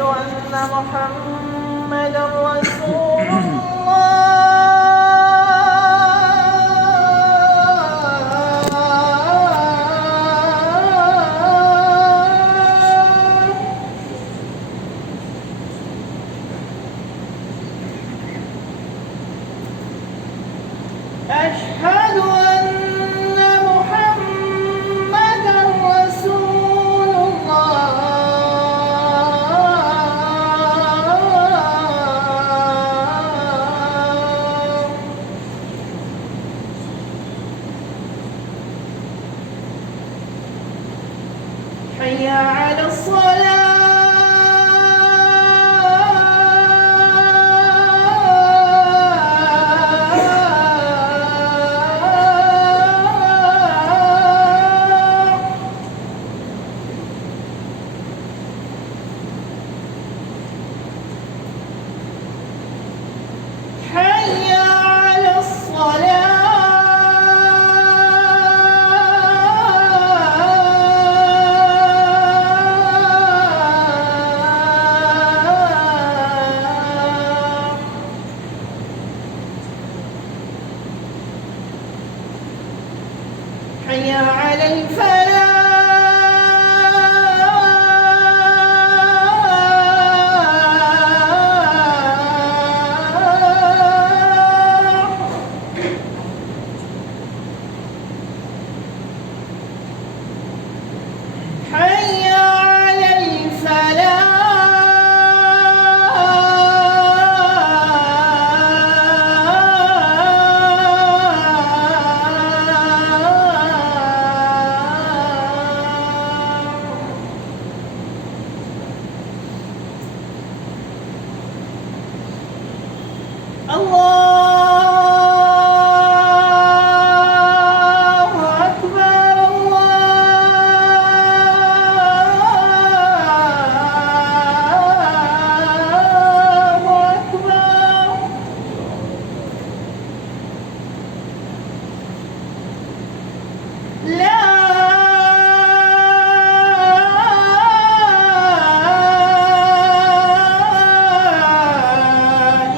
أشهد أن محمدا رسول أشهد أن محمدا رسول الله. حي على الصلاة. حي على الصلاة. حي على الفلاح. حي على الفلاح. الله أكبر. الله أكبر. لا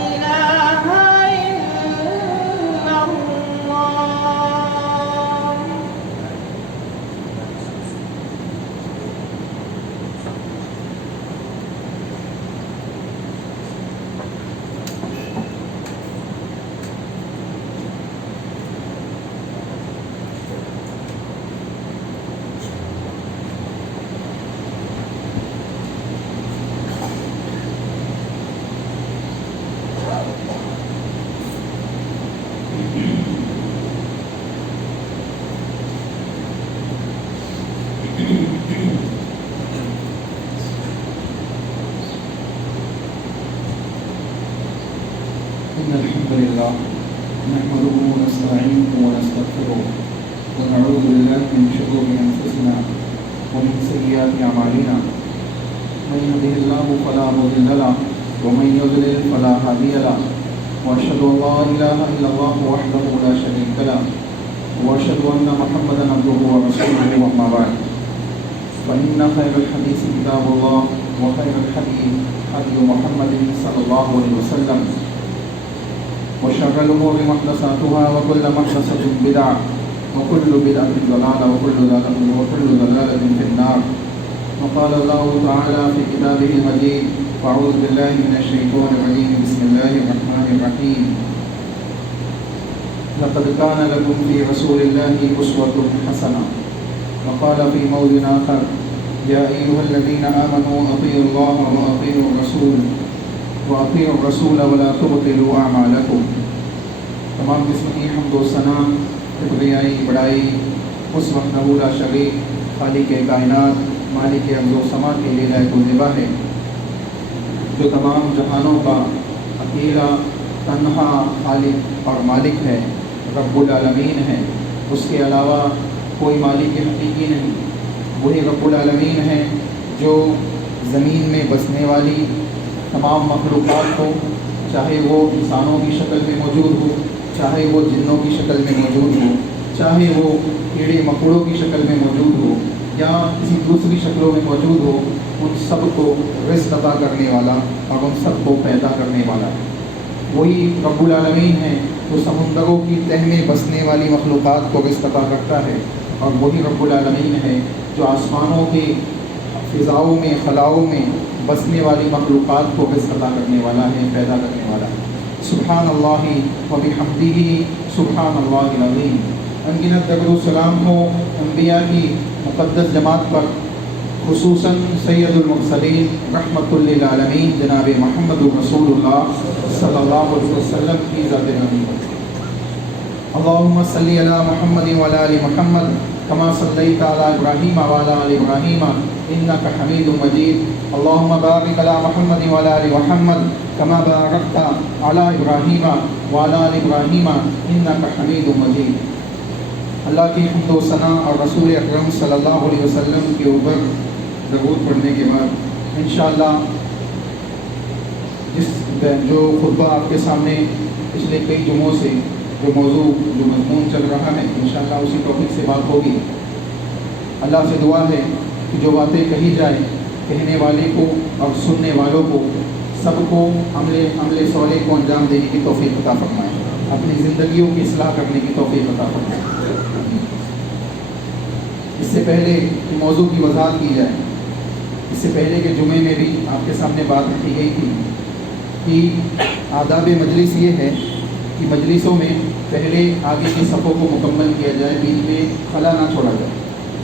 إله إلا الله. إن الحمد لله نحمده ونستعينه ونستغفره ونعوذ بالله من شرور أنفسنا ومن سيئات أعمالنا. من يهده الله فلا مضل له ومن يضلل فلا هادي له. وأشهد أن لا إله إلا الله وحده لا شريك له وأشهد أن محمدا عبده ورسوله. أما بعد فإن خير الحديث كتاب الله وخير الهدي هدي محمد صلى الله عليه وسلم وشر الأمور محدثاتها وكل محدثة بدعة وكل بدعة ضلالة وكل ضلالة في النار. وقال الله تعالى في كتابه المجيد: أعوذ بالله من الشيطان الرجيم. بسم الله الرحمن الرحيم. لقد كان لكم في رسول الله أسوة حسنة. وقال في موضع آخر: يا أيها الذين آمنوا أطيعوا الله وأطيعوا الرسول ولا تبطلوا أعمالكم. تمام قسم کی حمد و ثنا، کبریائی بڑائی اس وقت لا شریک خالق کائنات مالک ارض و سما کے لیے لائق و زیبا ہے، جو تمام جہانوں کا اکیلا تنہا خالق اور مالک ہے، رب العالمین ہے. اس کے علاوہ کوئی مالک حقیقی نہیں. وہی رب العالمین ہے جو زمین میں بسنے والی تمام مخلوقات کو، چاہے وہ انسانوں کی شکل میں موجود ہو، چاہے وہ جنوں کی شکل میں موجود ہو، چاہے وہ کیڑے مکوڑوں کی شکل میں موجود ہو، یا کسی دوسری شکلوں میں موجود ہو، ان سب کو رزق عطا کرنے والا اور ان سب کو پیدا کرنے والا ہے۔ وہی رب العالمین ہے جو سمندروں کی تہ میں بسنے والی مخلوقات کو رزق عطا کرتا ہے، اور وہی رب العالمین ہے جو آسمانوں کے فضاؤں میں خلاؤں میں بسنے والی مخلوقات کو رزق عطا کرنے والا ہے، پیدا کرنے والا ہے۔ سبحان اللہ و بحمدہ سبحان اللہ العظیم۔ انگنت درود و سلام ہو انبیاء کی مقدس جماعت پر، خصوصاً سید المرسلین رحمۃ للعالمین جناب محمد رسول اللہ صلی اللہ علیہ وسلم کی ذات نبی پر۔ اللہم صلی علی محمد وعلی آل محمد کما صلیت علی ابراہیم وعلی آل ابراہیم انک حمید مجید۔ اللہم بارک علی محمد وعلی آل محمد کما بارکت علی ابراہیم وعلی آل ابراہیم انک حمید مجید۔ اللہ کی حمد و ثنا اور رسول اکرم صلی اللہ علیہ وسلم کے اوپر درود پڑھنے کے بعد انشاءاللہ جو خطبہ آپ کے سامنے پچھلے کئی جمعوں سے جو موضوع جو مضمون چل رہا ہے، انشاءاللہ اسی ٹاپک سے بات ہوگی۔ اللہ سے دعا ہے کہ جو باتیں کہی جائیں، کہنے والے کو اور سننے والوں کو سب کو عمل صالح کو انجام دینے کی توفیق عطا فرمائے، اپنی زندگیوں کی اصلاح کرنے کی توفیق عطا فرمائے۔ اس سے پہلے کہ موضوع کی وضاحت کی جائے، اس سے پہلے کہ جمعے میں بھی آپ کے سامنے بات رکھی گئی تھی کہ آداب مجلس یہ ہے کہ مجلسوں میں پہلے آگے کی صفوں کو مکمل کیا جائے، بیچ میں خلا نہ چھوڑا جائے۔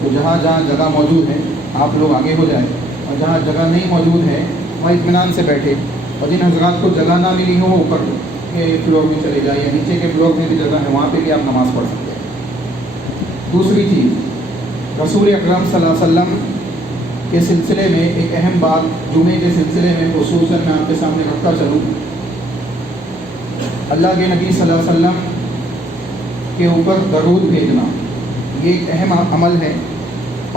تو جہاں جہاں جگہ موجود ہے آپ لوگ آگے ہو جائیں، اور جہاں جگہ نہیں موجود ہے وہاں اطمینان سے بیٹھے، اور جن حضرات کو جگہ نہ ملی ہو اوپر کے فلور میں چلے جائیں یا نیچے کے فلور میں بھی جگہ ہے وہاں پہ بھی آپ نماز پڑھ سکتے ہیں۔ دوسری چیز، رسول اکرم صلی اللہ علیہ وسلم کے سلسلے میں ایک اہم بات جمعے کے سلسلے میں خصوصاً میں آپ کے سامنے رکھتا چلوں، اللہ کے نبی صلی اللہ علیہ وسلم کے اوپر درود بھیجنا یہ ایک اہم عمل ہے،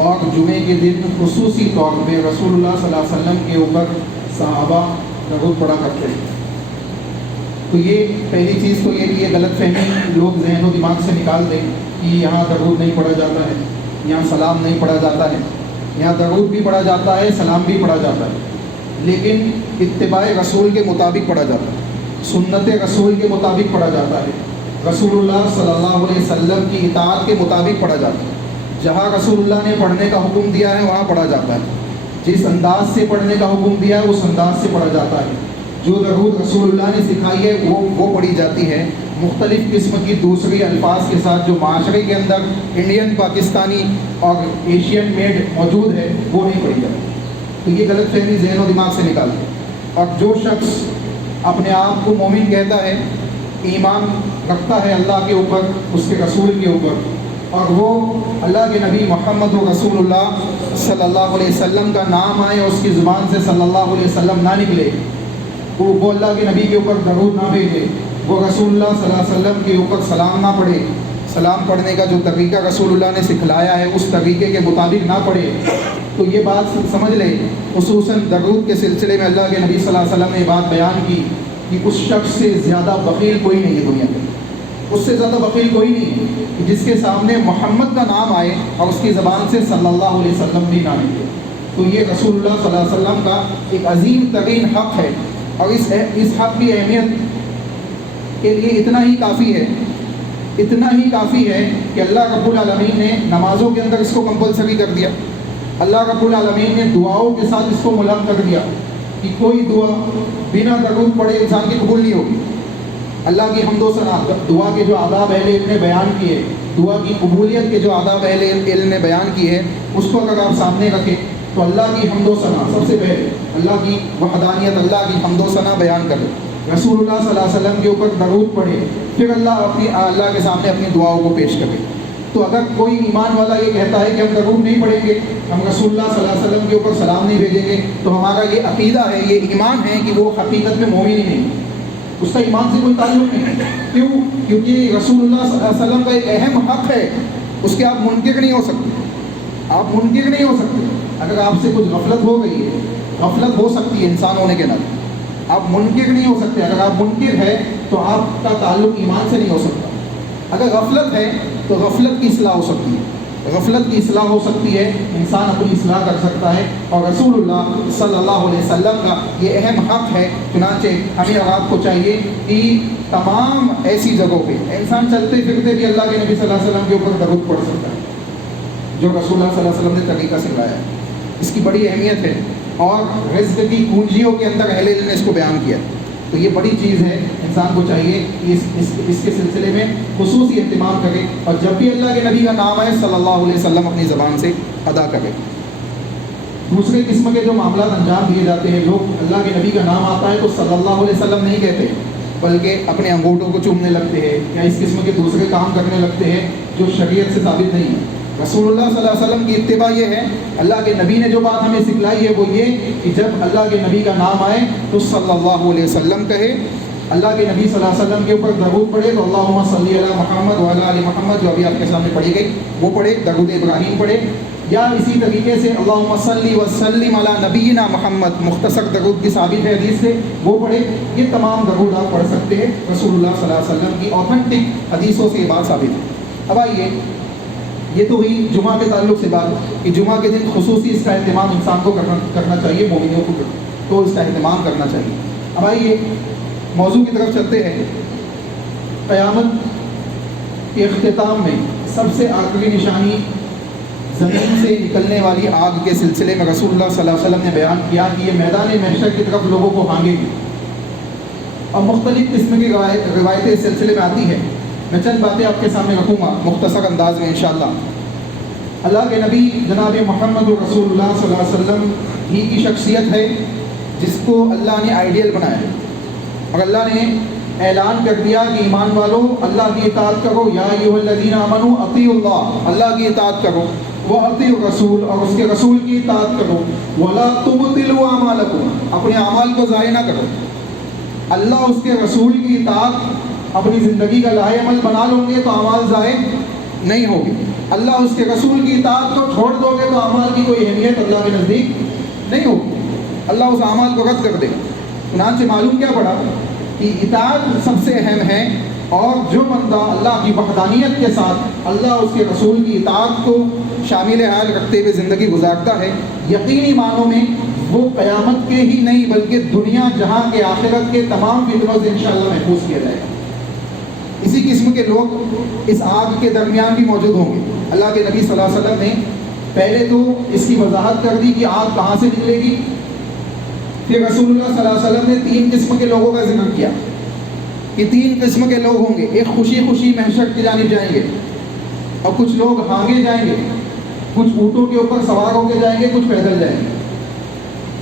اور جمعے کے دن خصوصی طور پہ رسول اللہ صلی اللہ علیہ وسلم کے اوپر صحابہ درود پڑھا کرتے ہیں۔ تو یہ پہلی چیز تو یہ کہ یہ غلط فہمی لوگ ذہن و دماغ سے نکال دیں کہ یہاں درود نہیں پڑھا جاتا ہے، یہاں سلام نہیں پڑھا جاتا ہے۔ یہاں درود بھی پڑھا جاتا ہے، سلام بھی پڑھا جاتا ہے، لیکن اتباع رسول کے مطابق پڑھا جاتا ہے، سنت رسول کے مطابق پڑھا جاتا ہے، رسول اللہ صلی اللہ علیہ وسلم کی اطاعت کے مطابق پڑھا جاتا ہے۔ جہاں رسول اللہ نے پڑھنے کا حکم دیا ہے وہاں پڑھا جاتا ہے، جس انداز سے پڑھنے کا حکم دیا ہے اس انداز سے پڑھا جاتا ہے۔ جو درود رسول اللہ نے سکھائی ہے وہ پڑھی جاتی ہے۔ مختلف قسم کی دوسری الفاظ کے ساتھ جو معاشرے کے اندر انڈین، پاکستانی اور ایشین میڈ موجود ہے وہ نہیں پڑھی جاتی۔ تو یہ غلط فہمی ذہن و دماغ سے نکال دیں۔ اور جو شخص اپنے آپ کو مومن کہتا ہے، ایمان رکھتا ہے اللہ کے اوپر، اس کے رسول کے اوپر، اور وہ اللہ کے نبی محمد رسول اللہ صلی اللہ علیہ وسلم کا نام آئے اور اس کی زبان سے صلی اللہ علیہ وسلم نہ نکلے، وہ اللہ کے نبی کے اوپر درود نہ بھیجے، وہ رسول اللہ صلی اللہ علیہ وسلم کے اوپر سلام نہ پڑھے، سلام پڑھنے کا جو طریقہ رسول اللہ نے سکھلایا ہے اس طریقے کے مطابق نہ پڑھے، تو یہ بات سمجھ لیں۔ خصوصاً درود کے سلسلے میں اللہ کے نبی صلی اللہ علیہ وسلم نے یہ بات بیان کی کہ اس شخص سے زیادہ بخیل کوئی نہیں ہے دنیا میں، اس سے زیادہ بخیل کوئی نہیں ہے کہ جس کے سامنے محمد کا نام آئے اور اس کی زبان سے صلی اللہ علیہ وسلم بھی نہ نکلے۔ تو یہ رسول اللہ صلی اللہ علیہ وسلم کا ایک عظیم ترین حق ہے، اور اس حق کی اہمیت کے لیے اتنا ہی کافی ہے کہ اللہ رب العالمین نے نمازوں کے اندر اس کو کمپلسری کر دیا۔ اللہ رب العالمین نے دعاؤں کے ساتھ اس کو ملحق کر دیا کہ کوئی دعا بنا درود پڑھے انسان کی قبول نہیں ہوگی۔ اللہ کی حمد و ثنا، دعا کے جو آداب اہل علم نے بیان کیے، دعا کی قبولیت کے جو آداب اہل علم نے بیان کیے، اس کو اگر آپ سامنے رکھیں تو اللہ کی حمد و ثنا، سب سے پہلے اللہ کی وحدانیت، اللہ کی حمد و ثنا بیان کرے، رسول اللہ صلی اللہ علیہ وسلم کے اوپر درود پڑھے، پھر اللہ کے سامنے اپنی دعاؤں کو پیش کرے۔ تو اگر کوئی ایمان والا یہ کہتا ہے کہ ہم درود نہیں پڑھیں گے، ہم رسول اللہ صلی اللہ علیہ وسلم کے اوپر سلام نہیں بھیجیں گے، تو ہمارا یہ عقیدہ ہے، یہ ایمان ہے کہ وہ حقیقت میں مومن ہی نہیں، اس کا ایمان سے کوئی تعلق نہیں ہے۔ کیوں؟ کیونکہ رسول اللہ صلی اللہ علیہ وسلم کا ایک اہم حق ہے، اس کے آپ منکر نہیں ہو سکتے، آپ منکر نہیں ہو سکتے۔ اگر آپ سے کچھ غفلت ہو گئی ہے، غفلت ہو سکتی ہے انسان ہونے کے ناطے، آپ منکر نہیں ہو سکتے۔ اگر آپ منکر ہے تو آپ کا تعلق ایمان سے نہیں ہو سکتا۔ اگر غفلت ہے تو غفلت کی اصلاح ہو سکتی ہے، غفلت کی اصلاح ہو سکتی ہے، انسان اپنی اصلاح کر سکتا ہے، اور رسول اللہ صلی اللہ علیہ وسلم کا یہ اہم حق ہے۔ چنانچہ ہمیں اور آپ کو چاہیے کہ تمام ایسی جگہوں پہ انسان چلتے پھرتے بھی اللہ کے نبی صلی اللہ علیہ وسلم کے اوپر درود پڑھ سکتا ہے، جو رسول اللہ صلی اللہ علیہ وسلم نے طریقہ سکھایا ہے۔ اس کی بڑی اہمیت ہے، اور رزق کی کنجیوں کے اندر اہل علم نے اس کو بیان کیا، تو یہ بڑی چیز ہے۔ انسان کو چاہیے کہ اس کے سلسلے میں خصوصی اہتمام کرے، اور جب بھی اللہ کے نبی کا نام آئے صلی اللہ علیہ وسلم اپنی زبان سے ادا کرے۔ دوسرے قسم کے جو معاملات انجام دیے جاتے ہیں، لوگ اللہ کے نبی کا نام آتا ہے تو صلی اللہ علیہ وسلم نہیں کہتے، بلکہ اپنے انگوٹھوں کو چومنے لگتے ہیں، یا اس قسم کے دوسرے کام کرنے لگتے ہیں جو شریعت سے ثابت نہیں ہے۔ رسول اللہ صلی اللہ علیہ وسلم کی اتباع یہ ہے، اللہ کے نبی نے جو بات ہمیں سکھلائی ہے وہ یہ کہ جب اللہ کے نبی کا نام آئے تو صلی اللہ علیہ وسلم کہے، اللہ کے نبی صلی اللہ علیہ وسلم کے اوپر درود پڑھے تو اللہم صلی علی محمد وعلی آل محمد، جو ابھی آپ کے سامنے پڑھی گئی وہ پڑھے، درود ابراہیم پڑھے، یا اسی طریقے سے اللہم صلی وسلم علی نبینا محمد، مختصر درود کی ثابت ہے حدیث سے، وہ پڑھے۔ یہ تمام درود آپ پڑھ سکتے ہیں، رسول اللہ صلی اللہ علیہ وسلم کی اوتھینٹک حدیثوں سے یہ بات ثابت ہے۔ اب آئیے، یہ تو ہوئی جمعہ کے تعلق سے بات کہ جمعہ کے دن خصوصی اس کا اہتمام انسان کو کرنا چاہیے، مومنوں کو تو اس کا اہتمام کرنا چاہیے۔ اب آئیے موضوع کی طرف چلتے ہیں۔ قیامت کے اختتام میں سب سے آخری نشانی زمین سے نکلنے والی آگ کے سلسلے میں رسول اللہ صلی اللہ علیہ وسلم نے بیان کیا کہ یہ میدان محشر کی طرف لوگوں کو ہانگے گی، اور مختلف قسم کی روایتیں اس سلسلے میں آتی ہے۔ میں چند باتیں آپ کے سامنے رکھوں گا مختصر انداز میں انشاءاللہ۔ اللہ کے نبی جناب محمد رسول اللہ صلی اللہ علیہ وسلم ہی کی شخصیت ہے جس کو اللہ نے آئیڈیل بنایا ہے، اور اللہ نے اعلان کر دیا کہ ایمان والو اللہ کی اطاعت کرو، یا ایھا الذین آمنوا اطیعوا اللہ، اللہ کی اطاعت کرو، واطیعوا الرسول، اور اس کے رسول کی اطاعت کرو، ولا تبطلوا اعمالکم، اپنے اعمال کو ضائع نہ کرو۔ اللہ اس کے رسول کی اطاعت اپنی زندگی کا لائحہ عمل بنا لو گے تو اعمال ضائع نہیں ہوگی، اللہ اس کے رسول کی اطاعت کو چھوڑ دو گے تو اعمال کی کوئی اہمیت اللہ کے نزدیک نہیں ہوگی، اللہ اس اعمال کو رد کر دے گا۔ چنانچہ معلوم کیا پڑا کہ اطاعت سب سے اہم ہے، اور جو بندہ اللہ کی وحدانیت کے ساتھ اللہ اس کے رسول کی اطاعت کو شامل حال رکھتے ہوئے زندگی گزارتا ہے، یقینی معنوں میں وہ قیامت کے ہی نہیں بلکہ دنیا جہاں کے آخرت کے تمام فتنوں سے انشاءاللہ محفوظ کیا جائے گا۔ اسی قسم کے لوگ اس آگ کے درمیان بھی موجود ہوں گے۔ اللہ کے نبی صلی اللہ علیہ وسلم نے پہلے تو اس کی وضاحت کر دی کہ آگ کہاں سے نکلے گی، پھر رسول اللہ صلی اللہ علیہ وسلم نے 3 قسم کے لوگوں کا ذکر کیا کہ 3 قسم کے لوگ ہوں گے۔ ایک خوشی خوشی محشر کی جانب جائیں گے، اور کچھ لوگ ہانگے جائیں گے، کچھ اونٹوں کے اوپر سوار ہو کے جائیں گے، کچھ پیدل جائیں گے۔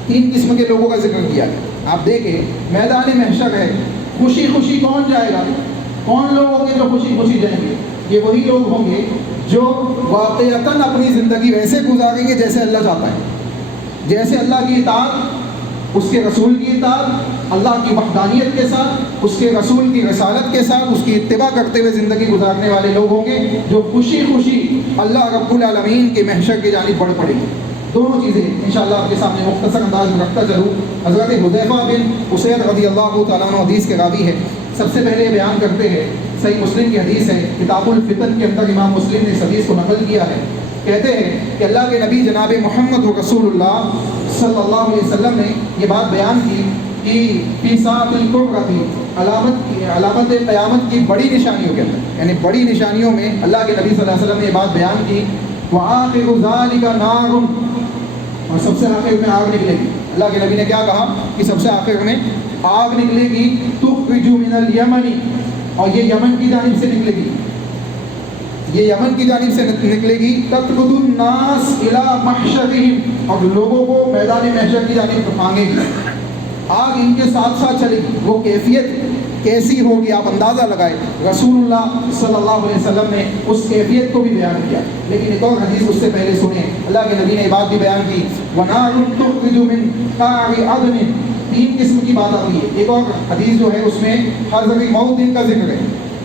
3 قسم کے لوگوں کا ذکر کیا گیا۔ آپ دیکھیں میدان محشر ہے، خوشی خوشی کون جائے گا؟ کون لوگ ہوں گے جو خوشی خوشی جائیں گے؟ یہ وہی لوگ ہوں گے جو واقعتاً اپنی زندگی ویسے گزاریں گے جیسے اللہ چاہتا ہے، جیسے اللہ کی اطاعت، اس کے رسول کی اطاعت، اللہ کی وحدانیت کے ساتھ، اس کے رسول کی رسالت کے ساتھ اس کی اتباع کرتے ہوئے زندگی گزارنے والے لوگ ہوں گے جو خوشی خوشی اللہ رب العالمین کے محشر کی جانب بڑھ پڑیں گے۔ دونوں چیزیں انشاءاللہ آپ کے سامنے مختصر انداز میں رکھتا چلوں۔ حضرت حذیفہ بن اسید رضی اللہ تعالیٰ عنہ حدیث کے راوی ہے۔ سب سے پہلے بیان کرتے ہیں، صحیح مسلم کی حدیث ہے، کتاب الفتن کے اندر امام مسلم نے اس حدیث کو نقل کیا ہے۔ کہتے ہیں کہ اللہ کے نبی جناب محمد رسول اللہ صلی اللہ علیہ وسلم نے یہ بات بیان کی کہ فی ساعۃ الکبرى، علامت قیامت کی بڑی نشانیوں کے اندر، یعنی بڑی نشانیوں میں اللہ کے نبی صلی اللہ علیہ وسلم نے یہ بات بیان کی، وآخر ذلک نار، اور سب سے آخر میں آگ نکلے گی۔ اللہ کے نبی نے کیا کہا کہ سب سے آخر میں آگ نکلے گی، تخرج من الیمن، اور یہ یمن کی جانب سے نکلے گی، یہ یمن کی جانب سے نکلے گی، تقبض الناس الی محشرہم، اور لوگوں کو میدان محشر کی جانب پھانگے گی۔ آگ ان کے ساتھ ساتھ چلے گی، وہ کیفیت کیسی ہوگی آپ اندازہ لگائیں۔ رسول اللہ صلی اللہ علیہ وسلم نے اس کیفیت کو بھی بیان کیا، لیکن ایک اور حدیث اس سے پہلے سنیں۔ اللہ کے نبی نے یہ بات بھی بیان کی، وَنَارٌ تُخْرِجُ مِنْ قَعْرِ عَدْنٍ، 3 قسم کی بات آتی ہے۔ ایک اور حدیث جو ہے اس میں حضر موت کا ذکر ہے،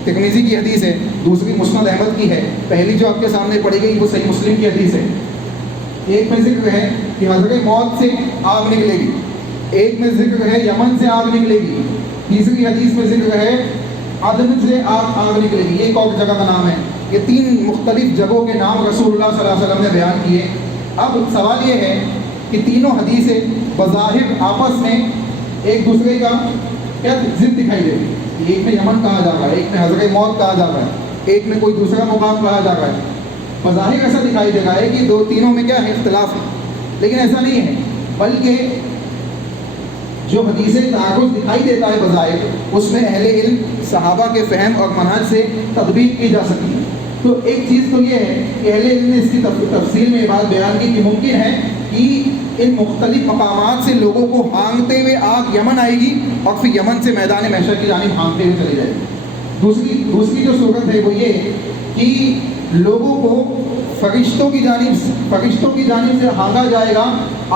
ترمذی کی حدیث ہے، دوسری مسند احمد کی ہے، پہلی جو آپ کے سامنے پڑھی گئی وہ صحیح مسلم کی حدیث ہے۔ ایک میں ذکر ہے کہ حضر موت سے آگ نکلے گی، ایک میں ذکر ہے یمن سے آگ نکلے گی، تیسری حدیث میں ذکر ہے عدن سے آگ نکلے گی، ایک اور جگہ کا نام ہے۔ یہ 3 مختلف جگہوں کے نام رسول اللہ صلی اللہ علیہ وسلم نے بیان کیے۔ اب سوال یہ ہے کہ تینوں حدیثیں بظاہر آپس میں ایک دوسرے کا کیا ضد دکھائی دیتی ہے۔ ایک میں یمن کہا جا رہا ہے، ایک میں حضرت موت کہا جا رہا ہے، ایک میں کوئی دوسرا مقام کہا جا رہا ہے۔ بظاہر ایسا دکھائی دے رہا ہے کہ تینوں میں کیا ہے، اختلاف ہے، لیکن ایسا نہیں ہے، بلکہ جو حدیث تعارض دکھائی دیتا ہے بظاہر، اس میں اہل علم صحابہ کے فہم اور منہج سے تطبیق کی جا سکتی ہے۔ تو ایک چیز تو یہ ہے کہ اہل علم نے اس کی تفصیل میں یہ بات بیان کی کہ ممکن ہے کہ ان مختلف مقامات سے لوگوں کو ہانگتے ہوئے آگ یمن آئے گی اور پھر یمن سے میدان محشر کی جانب ہانگتے ہوئے چلی جائے گی۔ دوسری جو صورت ہے وہ یہ کہ لوگوں کو فرشتوں کی جانب سے ہانگا جائے گا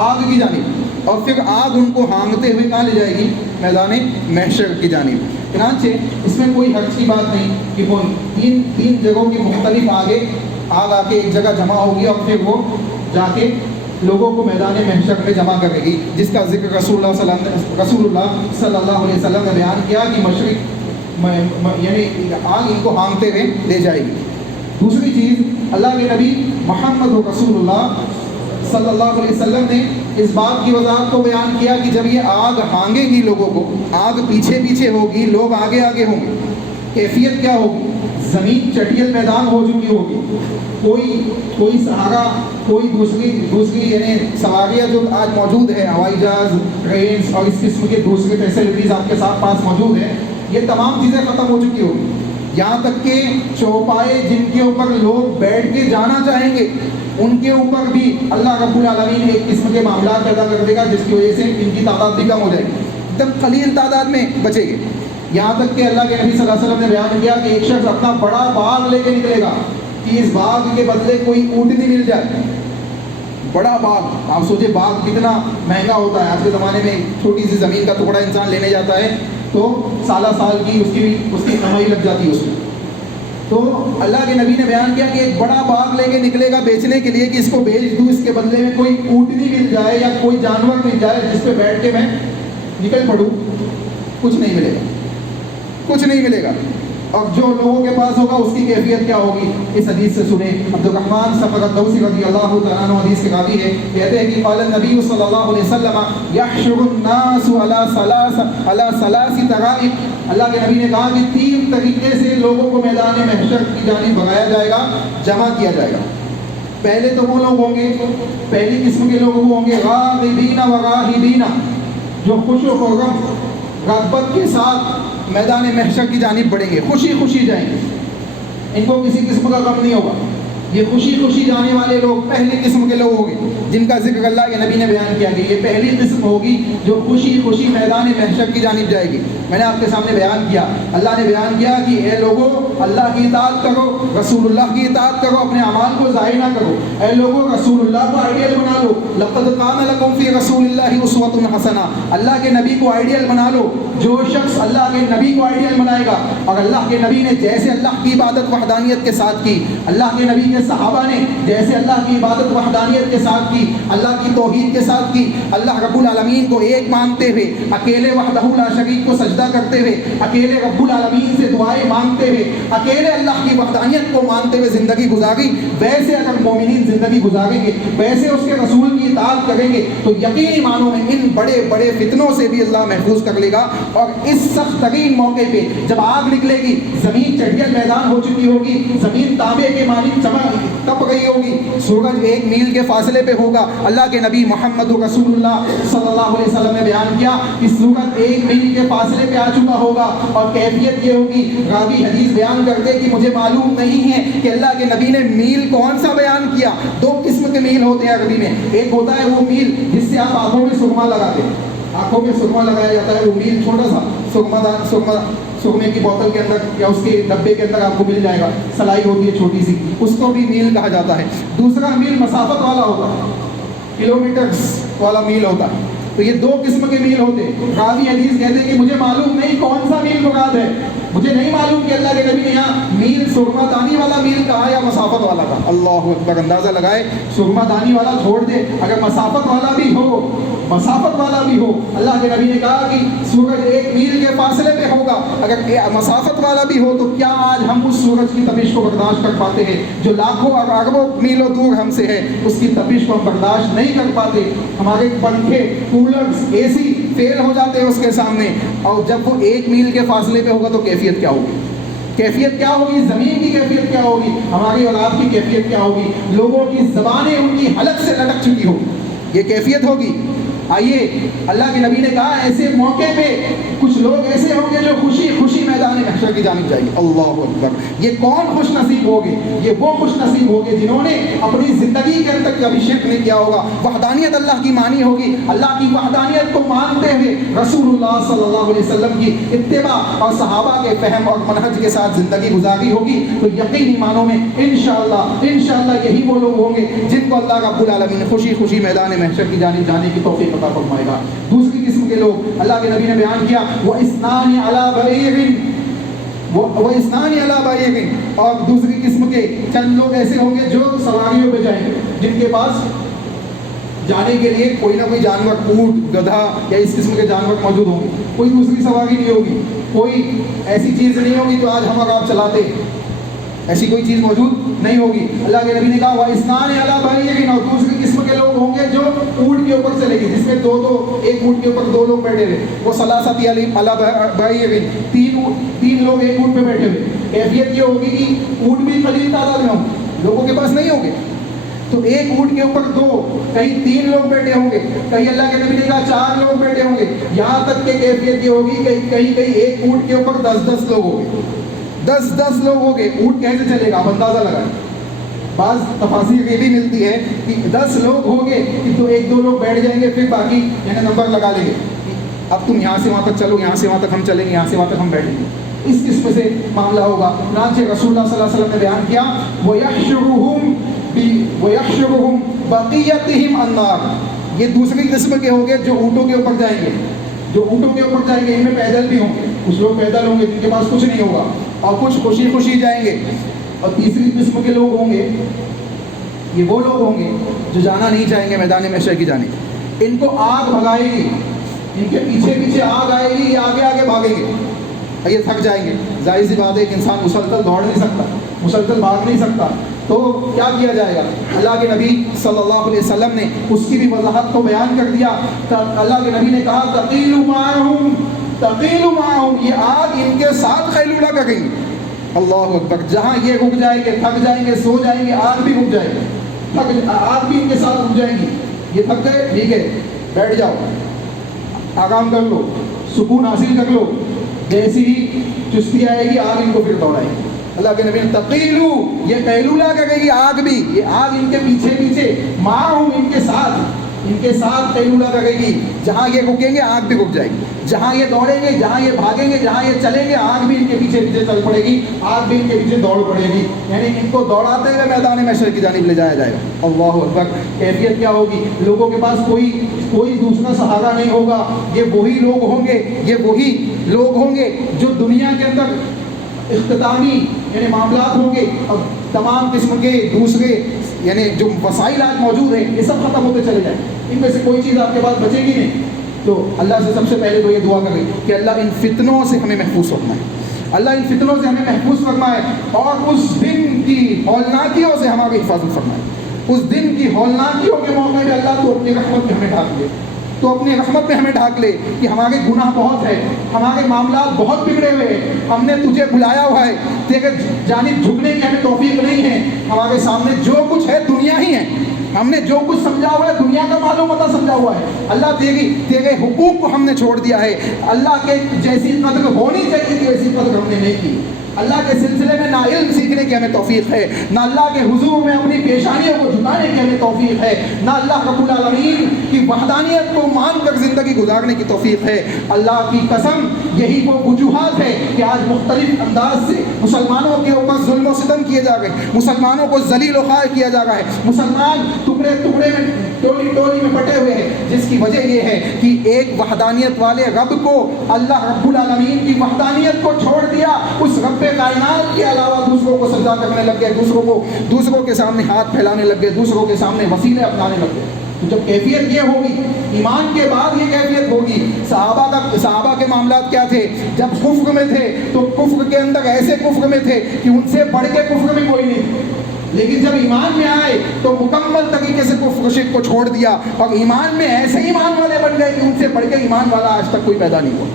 آگ کی جانب، اور پھر آگ ان کو ہانگتے ہوئے کہاں لے جائے گی، میدان محشر کی جانب۔ چنانچہ اس میں کوئی حرج کی بات نہیں کہ وہ تین جگہوں کی مختلف آگ آ کے ایک جگہ جمع ہوگی اور پھر وہ جا کے لوگوں کو میدان محشر میں جمع کرے گی، جس کا ذکر رسول اللہ صلی اللہ علیہ وسلم نے بیان کیا کہ مشرق یعنی آگ ان کو ہانگتے ہوئے لے جائے گی۔ دوسری چیز، اللہ کے نبی محمد رسول اللہ صلی اللہ علیہ وسلم نے اس بات کی وضاحت کو بیان کیا کہ جب یہ آگ ہانگے گی لوگوں کو، آگ پیچھے پیچھے ہوگی، لوگ آگے آگے ہوں گے، کیفیت کیا ہوگی، زمین چٹیل میدان ہو چکی ہوگی، کوئی سہارا، کوئی دوسری یعنی سواریاں جو آج موجود ہے، ہوائی جہاز، ٹرینس اور اس قسم کے دوسرے فیسلٹیز آپ کے ساتھ پاس موجود ہیں، یہ تمام چیزیں ختم ہو چکی ہوگی۔ یہاں تک کہ چوپائے جن کے اوپر لوگ بیٹھ کے جانا چاہیں گے، ان کے اوپر بھی اللہ رب العالمین ایک قسم کے معاملات پیدا کر دے گا، جس کی وجہ سے ان کی تعداد بھی کم ہو جائے گی، ایک دم قلیل تعداد میں بچے گے۔ یہاں تک کہ اللہ کے نبی صلی اللہ علیہ وسلم نے بیان کیا کہ ایک شخص اپنا بڑا باغ لے کے نکلے گا کہ اس باغ کے بدلے کوئی اونٹنی مل جائے۔ بڑا باغ، آپ سوچے باغ کتنا مہنگا ہوتا ہے۔ آج کے زمانے میں چھوٹی سی زمین کا ٹکڑا انسان لینے جاتا ہے تو سال کی اس کی کمائی لگ جاتی ہے اس میں۔ تو اللہ کے نبی نے بیان کیا کہ ایک بڑا باغ لے کے نکلے گا بیچنے کے لیے کہ اس کو بیچ دوں، اس کے بدلے میں کوئی اونٹنی مل جائے یا کوئی جانور مل جائے جس پہ بیٹھ کے میں نکل پڑوں، کچھ نہیں ملے گا، کچھ نہیں ملے گا۔ اور جو لوگوں کے پاس ہوگا اس کی کیفیت کیا ہوگی، اس حدیث سے سنیں۔ عبد الرحمن صفر الدوسی رضی اللہ تعالیٰ عنہ حدیث کے راوی ہے، کہتے ہیں کہ قال النبی صلی اللہ علیہ وسلم یحشر الناس علی ثلاث طرائق، اللہ کے نبی نے کہا کہ 3 طریقے سے لوگوں کو میدان محشر کی جانب بھگایا جائے گا، جمع کیا جائے گا۔ پہلے تو وہ لوگ ہوں گے، پہلی قسم کے لوگ وہ ہوں گے غاضبین و راہبین، جو خوش و خرم رغبت کے ساتھ میدان محشر کی جانب بڑھیں گے، خوشی خوشی جائیں گے، ان کو کسی قسم کا غم نہیں ہوگا۔ یہ خوشی خوشی جانے والے لوگ پہلی قسم کے لوگ ہوں گے جن کا ذکر اللہ کے نبی نے بیان کیا کہ یہ پہلی قسم ہوگی جو خوشی خوشی میدان محشر کی جانب جائے گی۔ میں نے آپ کے سامنے بیان کیا، اللہ نے بیان کیا کہ اے لوگو اللہ کی اطاعت کرو، رسول اللہ کی اطاعت کرو، اپنے اعمال کو ضائع نہ کرو۔ اے لوگو رسول اللہ کو آئیڈیل بنا لو، لقد کان لکم فی رسول اللہ اسوۃ حسنہ، اللہ کے نبی کو آئیڈیل بنا لو۔ جو شخص اللہ کے نبی کو آئیڈیل بنائے گا، اور اللہ کے نبی نے جیسے اللہ کی عبادت وحدانیت کے ساتھ کی، اللہ کے نبی کے صحابہ نے جیسے اللہ کی عبادت وحدانیت کے ساتھ کی، اللہ کی توحید کے ساتھ کی، اللہ رب العالمین کو ایک مانتے ہوئے، اکیلے وحدہ لا شریک کو سجدہ کرتے ہوئے، اکیلے رب العالمین سے دعائیں مانگتے ہوئے، اکیلے اللہ کی وحدانیت کو مانتے ہوئے زندگی گزاری، ویسے اگر مومنین زندگی گزاریں گے، ویسے اس کے رسول کی اطاعت کریں گے، تو یقینی معنوں میں ان بڑے بڑے فتنوں سے بھی اللہ محفوظ کر لے گا۔ اور اس سخت ترین موقع پہ جب آگ نکلے گی، زمین چٹیل میدان ہو چکی ہوگی، زمین تانبے کے مانند تپ گئی ہوگی، سورج 1 میل کے فاصلے پہ ہوگا۔ اللہ کے نبی محمد رسول اللہ صلی اللہ علیہ وسلم نے بیان کیا کہ سورج 1 میل کے فاصلے پہ آ چکا ہوگا، اور کیفیت یہ ہوگی، راوی حدیث بیان کرتے کہ مجھے معلوم نہیں ہے کہ اللہ کے نبی نے میل کون سا بیان کیا۔ 2 قسم کے میل ہوتے ہیں عربی میں، ایک ہوتا ہے وہ میل جس سے آپ آنکھوں میں سرما لگاتے ہیں، آنکھوں میں سرما لگایا جاتا ہے، وہ میل چھوٹا سا سرمے کی بوتل کے اندر یا اس کے ڈبے کے اندر آپ کو مل جائے گا، سلائی ہوتی ہے چھوٹی سی، اس کو بھی میل کہا جاتا ہے۔ دوسرا میل مسافت والا ہوتا ہے، کلومیٹرز والا میل ہوتا ہے۔ تو یہ 2 قسم کے میل ہوتے ہیں۔ راوی حدیث کہتے ہیں کہ مجھے معلوم نہیں کون سا میل مراد ہے، مجھے نہیں معلوم کہ اللہ کے نبی نے یہاں میل سرما دانی والا میل کہا یا مسافت والا کہا۔ اللہ اکبر، اندازہ لگائے، سرما دانی والا چھوڑ دے، اگر مسافت والا بھی ہو مسافت والا بھی ہو. اللہ کے نبی نے کہا کہ سورج 1 میل کے فاصلے پہ ہوگا. اگر مسافت والا بھی ہو تو کیا آج ہم اس سورج کی تپش کو برداشت کر پاتے ہیں جو لاکھوں اور اربوں میلوں دور ہم سے ہے؟ اس کی تپش کو ہم برداشت نہیں کر پاتے. ہمارے پنکھے، کولرز، اے سی فیل ہو جاتے ہیں اس کے سامنے. اور جب وہ 1 میل کے فاصلے پہ ہوگا تو کیفیت کیا ہوگی؟ کیفیت کیا ہوگی؟ زمین کی کیفیت کیا ہوگی؟ ہماری اور آپ کی کیفیت کیا ہوگی؟ لوگوں کی زبانیں ان کی حلق سے لٹک چکی ہوگی. یہ کیفیت ہوگی. آئیے اللہ کے نبی نے کہا ایسے موقع پہ کچھ لوگ ایسے ہوں گے جو خوشی خوشی میدان محشر کی جانب جائیں گے. اللہ اکبر. یہ کون خوش نصیب ہوگی؟ یہ وہ خوش نصیب ہوگی جنہوں نے اپنی زندگی کے اندر کبھی شرک نہیں کیا ہوگا، وحدانیت اللہ کی مانی ہوگی، اللہ کی وحدانیت کو مانتے ہوئے رسول اللہ صلی اللہ علیہ وسلم کی اتباع اور صحابہ کے فہم اور منہج کے ساتھ زندگی گزاری ہوگی. تو یقینی معنوں میں انشاءاللہ یہی وہ لوگ ہوں گے جن کو اللہ رب العالمین خوشی خوشی میدان محشر کی جانب جانے کی توفیق عطا فرمائے گا. دوسری قسم کے لوگ اللہ کے نبی نے بیان کیا وَإِثْنَانِ عَلَى بَعِيرٍ، اور دوسری قسم کے چند لوگ ایسے ہوں گے جو سواریوں پہ جائیں گے، جن کے پاس جانے کے لیے کوئی نہ کوئی جانور، اونٹ، گدھا یا اس قسم کے جانور موجود ہوں گے. کوئی دوسری سواری نہیں ہوگی، کوئی ایسی چیز نہیں ہوگی جو آج ہم اور آپ چلاتے، ایسی کوئی چیز موجود نہیں ہوگی. اللہ کے نبی نے کہا وَإِثْنَانِ عَلَى بَعِيرٍ، اور دوسری قسم کے لوگ ہوں گے جو اونٹ کے اوپر چلے گی، جس میں ایک اونٹ کے اوپر 2 لوگ بیٹھے ہوئے. وہ ثلاثۃ عَلَى بَعِيرٍ، 3 لوگ ایک اونٹ پہ بیٹھے ہوئے. کیفیت یہ ہوگی کہ اونٹ بھی قلیل تعداد میں ہوں گے، لوگوں کے پاس نہیں ہوں گے. تو ایک اونٹ کے اوپر 2، کہیں 3 لوگ بیٹھے ہوں گے، کہیں اللہ کے نبی نے کہا 4 لوگ بیٹھے ہوں گے. یہاں تک کہ کیفیت یہ ہوگی کہ کہیں ایک اونٹ کے اوپر 10 لوگ ہوں گے. 10 لوگ ہو گئے. اونٹ کیسے چلے گا؟ آپ اندازہ لگائیں. بعض تفاصیر یہ بھی ملتی ہے کہ 10 لوگ ہو گئے کہ تو 1-2 لوگ بیٹھ جائیں گے، پھر باقی یعنی نمبر لگا لیں گے. اب تم یہاں سے وہاں تک چلو، یہاں سے وہاں تک ہم چلیں گے، یہاں سے وہاں تک ہم بیٹھیں گے. اس قسم سے معاملہ ہوگا. چنانچہ رسول اللہ صلی اللہ علیہ وسلم نے بیان کیا وَيَحْشُرُهُمْ بَقِيَّتِهِمْ النَّارِ، یہ دوسری قسم کے ہوں گے جو اونٹوں کے اوپر جائیں گے. جو اونٹوں کے اوپر جائیں گے ان میں پیدل بھی ہوں گے، کچھ لوگ پیدل ہوں گے جن کے پاس کچھ نہیں ہوگا، اور کچھ خوشی خوشی جائیں گے. اور تیسری قسم کے لوگ ہوں گے، یہ وہ لوگ ہوں گے جو جانا نہیں چاہیں گے میدان محشر کی جانب. ان کو آگ بھگائے گی، ان کے پیچھے پیچھے آگ آئے گی، یہ آگے آگے بھاگیں گے، یہ تھک جائیں گے. ظاہر سی بات ہے کہ انسان مسلسل دوڑ نہیں سکتا، مسلسل بھاگ نہیں سکتا. تو کیا کیا جائے گا؟ اللہ کے نبی صلی اللہ علیہ وسلم نے اس کی بھی وضاحت کو بیان کر دیا. اللہ کے نبی نے کہا تقیل معہم، یہ آگ ان کے ساتھ قیلولہ کریں گی. اللہ اکبر. جہاں یہ رک جائیں گے، تھک جائیں گے، سو جائیں گے، آگ بھی رک جائے گی، آگ بھی ان کے ساتھ رک جائیں گی. یہ تھک گئے، ٹھیک ہے بیٹھ جاؤ، آرام کر لو، سکون حاصل کر لو. جیسی ہی چستی آئے گی آگ ان کو پھر دوڑائے گی. اللہ کے نبی تقیلو، یہ قیلولہ کرے گی آگ بھی، یہ آگ ان کے پیچھے پیچھے، معہم ان کے ساتھ قیلولہ کرے گی. جہاں یہ رکیں گے آگ بھی رک جائے گی، جہاں یہ دوڑیں گے، جہاں یہ بھاگیں گے، جہاں یہ چلیں گے، آگ بھی ان کے پیچھے پیچھے چل پڑے گی، آگ بھی ان کے پیچھے دوڑ پڑے گی. یعنی ان کو دوڑاتے ہوئے میدان محشر کی جانب لے جایا جائے گا. اللہ اکبر. کیفیت کیا ہوگی؟ لوگوں کے پاس کوئی دوسرا سہارا نہیں ہوگا. یہ وہی لوگ ہوں گے جو دنیا کے اندر اختتامی یعنی معاملات ہوں گے، اب تمام قسم کے دوسرے یعنی جو وسائل آج موجود ہیں یہ سب ختم ہوتے چلے جائیں. ان میں سے کوئی چیز آپ کے پاس بچے گی نہیں. تو اللہ سے سب سے پہلے تو یہ دعا کریں کہ اللہ ان فتنوں سے ہمیں محفوظ فرمائے، اللہ ان فتنوں سے ہمیں محفوظ فرمائے، اور اس دن کی ہولناکیوں سے ہماری حفاظت فرمائے. اس دن کی ہولناکیوں کے موقع پہ اللہ تو اپنی رحمت میں ہمیں ڈھانپ لے، تو اپنی رحمت میں ہمیں ڈھانپ لے کہ ہمارے گناہ بہت ہے، ہمارے معاملات بہت بگڑے ہوئے ہیں، ہم نے تجھے بلایا ہوا ہے، تیرے جانب جھکنے کی ہمیں توفیق نہیں ہے. ہمارے سامنے جو کچھ ہے دنیا ہی ہے، ہم نے جو کچھ سمجھا ہوا ہے دنیا کا معلوم ہوتا سمجھا ہوا ہے. اللہ تیرے حقوق کو ہم نے چھوڑ دیا ہے. اللہ کے جیسی قدر ہونی چاہیے تھی ویسی قدر ہم نے نہیں کی. اللہ کے سلسلے میں نہ علم سیکھنے کی ہمیں توفیق ہے، نہ اللہ کے حضور میں اپنی پیشانیوں کو جھکانے کی ہمیں توفیق ہے، نہ اللہ رب العالمین کی وحدانیت کو مان کر زندگی گزارنے کی توفیق ہے. اللہ کی قسم یہی وہ وجوہات ہے کہ آج مختلف انداز سے مسلمانوں کے اوپر ظلم و ستم کیے جا رہے ہیں، مسلمانوں کو ذلیل و خوار کیا جا رہا ہے، مسلمان ٹکڑے ٹکڑے میں ٹولی میں بٹے ہوئے ہیں. جس کی وجہ یہ ہے کہ ایک وحدانیت والے رب کو، اللہ رب العالمین کی وحدانیت کو چھوڑ دیا، اس رب کائنات کے علاوہ دوسروں کو سجدہ کرنے لگ گئے، دوسروں کے سامنے ہاتھ پھیلانے لگ گئے، دوسروں کے سامنے وسیلے اپنانے لگ گئے. تو جب کیفیت یہ ہوگی، ایمان کے بعد یہ کیفیت ہوگی. صحابہ کے معاملات کیا تھے؟ جب کفر میں تھے تو کفر کے اندر ایسے کفر میں تھے کہ ان سے بڑھ کے کفر میں کوئی نہیں تھا، لیکن جب ایمان میں آئے تو مکمل طریقے سے کفر شرک کو چھوڑ دیا اور ایمان میں ایسے ایمان والے بن گئے کہ ان سے بڑھ کے ایمان والا آج تک کوئی پیدا نہیں ہوا.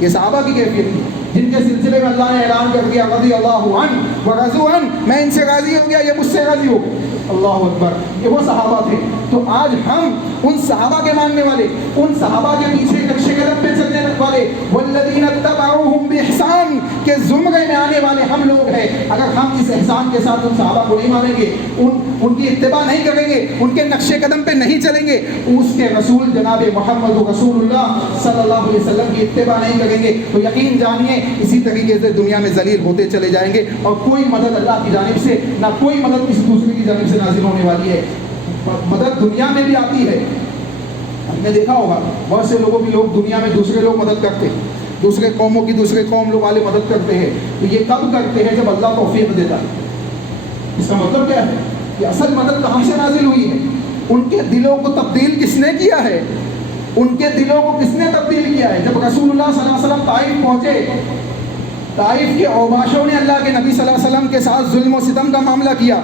یہ صحابہ کی کیفیت تھی جن کے سلسلے میں اللہ نے اعلان کر دیا رضی اللہ عنہ ورضوا عنہ، میں ان سے راضی ہو گیا، یہ مجھ سے راضی ہو گیا. اللہ اکبر، یہ وہ صحابہ تھے. تو آج ہم ان صحابہ کے ماننے والے، ان صحابہ کے پیچھے نقشے قدم پہ چلنے والے، والذین اتبعوہم بإحسان کے زمرے میں آنے والے ہم لوگ ہیں. اگر ہم اس احسان کے ساتھ ان صحابہ کو نہیں مانیں گے، ان کی اتباع نہیں کریں گے، ان کے نقشے قدم پہ نہیں چلیں گے، اس کے رسول جناب محمد رسول اللہ صلی اللہ علیہ وسلم کی اتباع نہیں کریں گے، تو یقین جانیے اسی طریقے سے دنیا میں ذلیل ہوتے چلے جائیں گے اور کوئی مدد اللہ کی جانب سے نہ کوئی مدد کسی دوسرے کی جانب سے نازل ہونے والی ہے. مدد دنیا میں بھی آتی ہے. ہم نے دیکھا ہوگا بہت سے لوگوں کی لوگ دنیا میں دوسرے لوگ مدد کرتے ہیں، دوسرے قوموں کی دوسرے قوم لوگ والے مدد کرتے ہیں. تو یہ کب کرتے ہیں؟ جب اللہ توفیق دیتا ہے. اس کا مطلب کیا ہے کہ اصل مدد کہاں سے نازل ہوئی ہے؟ ان کے دلوں کو تبدیل کس نے کیا ہے؟ ان کے دلوں کو کس نے تبدیل کیا ہے؟ جب رسول اللہ صلی اللہ علیہ وسلم طائف پہنچے، طائف کے اوباشوں نے اللہ کے نبی صلی اللہ علیہ وسلم کے ساتھ ظلم و ستم کا معاملہ کیا،